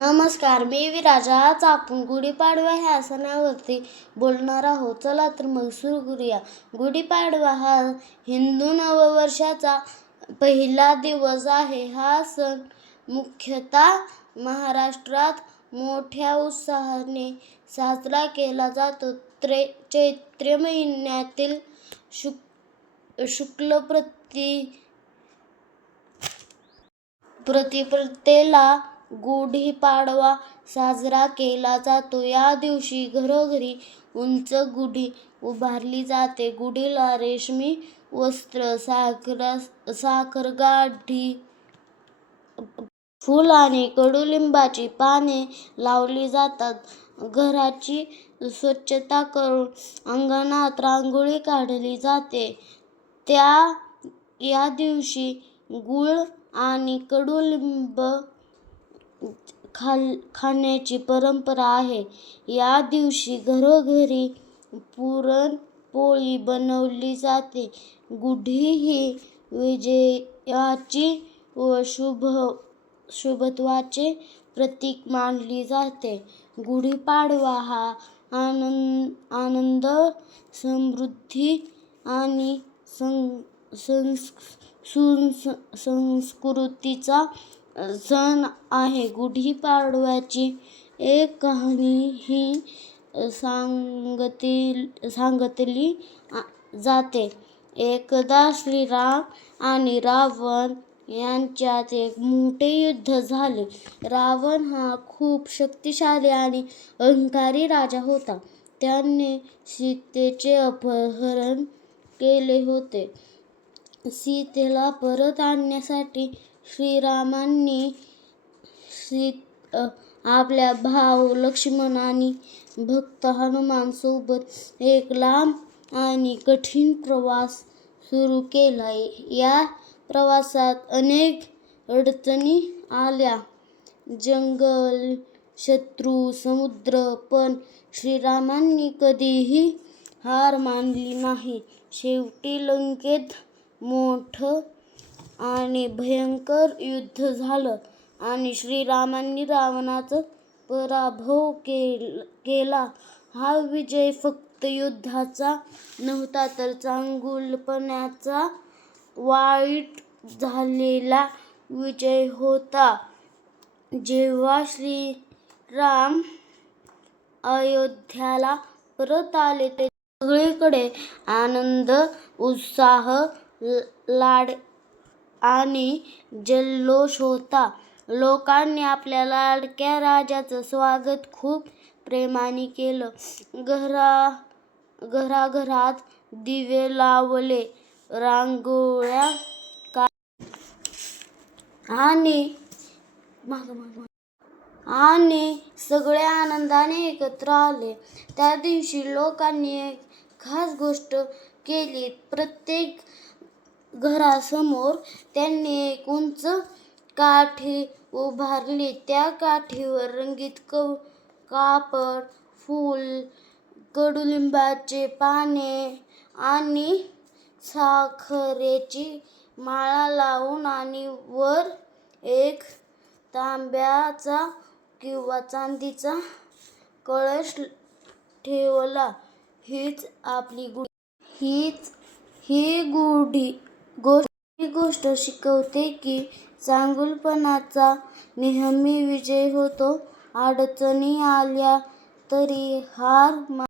नमस्कार, मी विराज. आज आपण गुढीपाडवा ह्या सणावरती बोलणार आहोत. चला तर मग सुरू करूया. गुढीपाडवा हा हिंदू नववर्षाचा पहिला दिवस आहे. हा सण मुख्यतः महाराष्ट्रात मोठ्या उत्साहाने साजरा केला जातो. चैत्र महिन्यातील शुक्ल प्रतिपदेला गुढीपाडवा साजरा केला जातो. या दिवशी घरोघरी उंच गुढी उभारली जाते. गुढीला रेशमी वस्त्र, साखरगाठी, फूल आणि कडुलिंबाची पाने लावली जातात. घराची स्वच्छता करून अंगणात रांगोळी काढली जाते. या दिवशी गूळ आणि कडुलिंब खाण्याची परंपरा आहे. या दिवशी घरोघरी पुरणपोळी बनवली जाते. गुढी ही विजयाची व शुभत्वाचे प्रतीक मानली जाते. गुढीपाडवा हा आनंद, समृद्धी आणि संस्कृतीचा सण आहे. गुढीपाडव्याची एक कहाणी ही सांगितली जाते. एकदा श्रीराम आणि रावण यांच्यात एक मोठे युद्ध झाले. रावण हा खूप शक्तिशाली आणि अहंकारी राजा होता. त्याने सीतेचे अपहरण केले होते. सीतेला परत आणण्यासाठी श्रीरामांनी आपल्या भाऊ लक्ष्मण आणि भक्त हनुमान सोबत एक लांब आणि कठीण प्रवास सुरू केला. या प्रवासात अनेक अडचणी आल्या, जंगल, शत्रू, समुद्र, पण श्रीरामांनी कधीही हार मानली नाही. शेवटी लंकेत मोठं आणि भयंकर युद्ध झालं आणि श्रीरामांनी रावणाचा पराभव केला. हा विजय फक्त युद्धाचा नव्हता, तर चांगुलपणाचा, वाईट झालेला विजय होता. जेव्हा श्रीराम अयोध्येला परत आले तेव्हा सगळीकडे आनंद, उत्साह, लाड आणि जल्लोष होता. लोकांनी आपल्या लाडक्या राजाचं स्वागत खूप प्रेमाने केलं. घराघरात दिवे लावले, रांगोळ्या आणि सगळे आनंदाने एकत्र आले. त्या दिवशी लोकांनी एक खास गोष्ट केली. प्रत्येक घरासमोर त्यांनी एक उंच काठी उभारली. त्या काठीवर रंगीत कापड, फूल, कडुलिंबाची पाने आणि साखरेची माळा लावून आणि वर एक तांब्याचा किंवा चांदीचा कळस ठेवला. हीच आपली ही गोष्ट शिकवते की चांगुलपणाचा नेहमी विजय होतो. अडचणी आल्या तरी हार